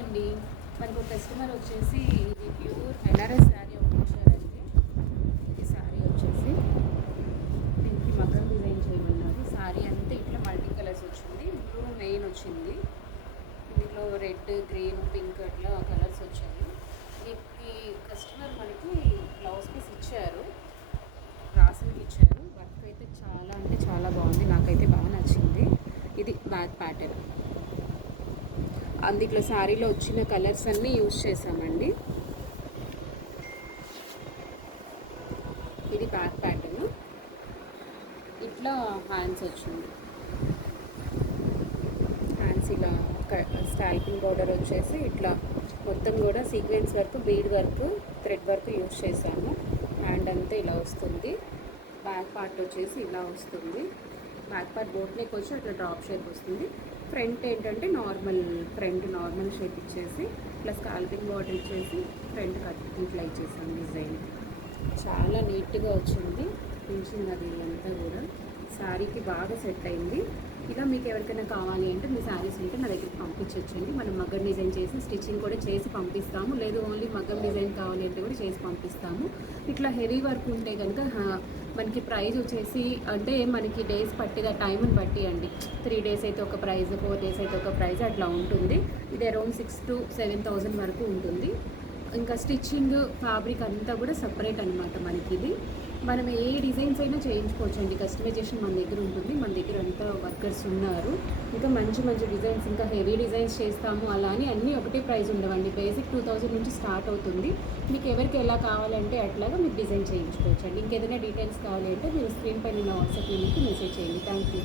అండి. మనకు ఒక కస్టమర్ వచ్చేసి ఇది ప్యూర్ బెనారస్ శారీ ఒకటి ఇచ్చారండి. ఇది శారీ వచ్చేసి దీనికి మగ్గం డిజైన్ చేయమన్నారు. శారీ అంతా ఇట్లా మల్టీ కలర్స్ వచ్చింది. బ్లూ మెయిన్ వచ్చింది, దీంట్లో రెడ్, గ్రీన్, పింక్ అట్లా కలర్స్ వచ్చాయి. దీనికి కస్టమర్ మనకి బ్లౌజ్ పీస్ ఇచ్చారు, రాసింగ్ ఇచ్చారు. వర్క్ అయితే చాలా అంటే చాలా బాగుంది, నాకైతే బాగా నచ్చింది. ఇది బ్యాక్ ప్యాటర్న్. అందులో శారీలో వచ్చిన కలర్స్ అన్నీ యూజ్ చేసామండి. ఇది బ్యాక్ ప్యాటర్న్. ఇట్లా హ్యాండ్స్ వచ్చింది. హ్యాండ్స్ ఇలా స్టాల్పింగ్ బోర్డర్ వచ్చేసి ఇట్లా మొత్తం కూడా sequence work, bead work, thread work use చేశాను. హ్యాండ్ అంతా ఇలా వస్తుంది. బ్యాక్ పార్ట్ వచ్చేసి ఇలా వస్తుంది. బ్యాక్ పార్ట్ బోట్ నెక్ వచ్చి అట్లా డ్రాప్ షేప్ వస్తుంది. ఫ్రంట్ ఏంటంటే నార్మల్ షేప్ ఇచ్చేసి ప్లస్ స్కాల్పింగ్ బార్డర్ ఇచ్చేసి ఫ్రంట్ కట్ ఇట్లా ఇచ్చేసాం. డిజైన్ చాలా నీట్గా వచ్చింది. ఫినిషింగ్ అది అంతా కూడా శారీకి బాగా సెట్ అయింది. ఇలా మీకు ఎవరికైనా కావాలి అంటే మీ శారీస్ ఉంటే నా దగ్గరికి పంపించవచ్చండి. మనం మగ్గం డిజైన్ చేసి స్టిచ్చింగ్ కూడా చేసి పంపిస్తాము. లేదు ఓన్లీ మగ్గం డిజైన్ కావాలి అంటే కూడా చేసి పంపిస్తాము. ఇట్లా హెవీ వర్క్ ఉంటే కనుక మనకి ప్రైస్ వచ్చేసి అంటే మనకి డేస్ పట్టిన టైంని బట్టి అండి. 3 days అయితే ఒక ప్రైస్, 4 days అయితే ఒక ప్రైస్ అట్లా ఉంటుంది. ఇది అరౌండ్ 6,000 to 7,000 వరకు ఉంటుంది. ఇంకా స్టిచ్చింగ్, ఫ్యాబ్రిక్ అంతా కూడా సపరేట్ అనమాట మనకి. ఇది మనం ఏ డిజైన్స్ అయినా చేయించుకోవచ్చు అండి. కస్టమైజేషన్ మన దగ్గర ఉంటుంది. మన దగ్గర అంతా వర్కర్స్ ఉన్నారు. ఇంకా మంచి డిజైన్స్, ఇంకా హెవీ డిజైన్స్ చేస్తాము. అలా అని అన్నీ ఒకటే ప్రైస్ ఉండవండి. బేసిక్ 2,000 నుంచి స్టార్ట్ అవుతుంది. మీకు ఎవరికి ఎలా కావాలంటే అట్లాగా మీకు డిజైన్ చేయించుకోవచ్చు అండి. ఇంకేదైనా డీటెయిల్స్ కావాలి అంటే మీరు స్క్రీన్ పైన వాట్సాప్ లింక్కి మెసేజ్ చేయండి. Thank you.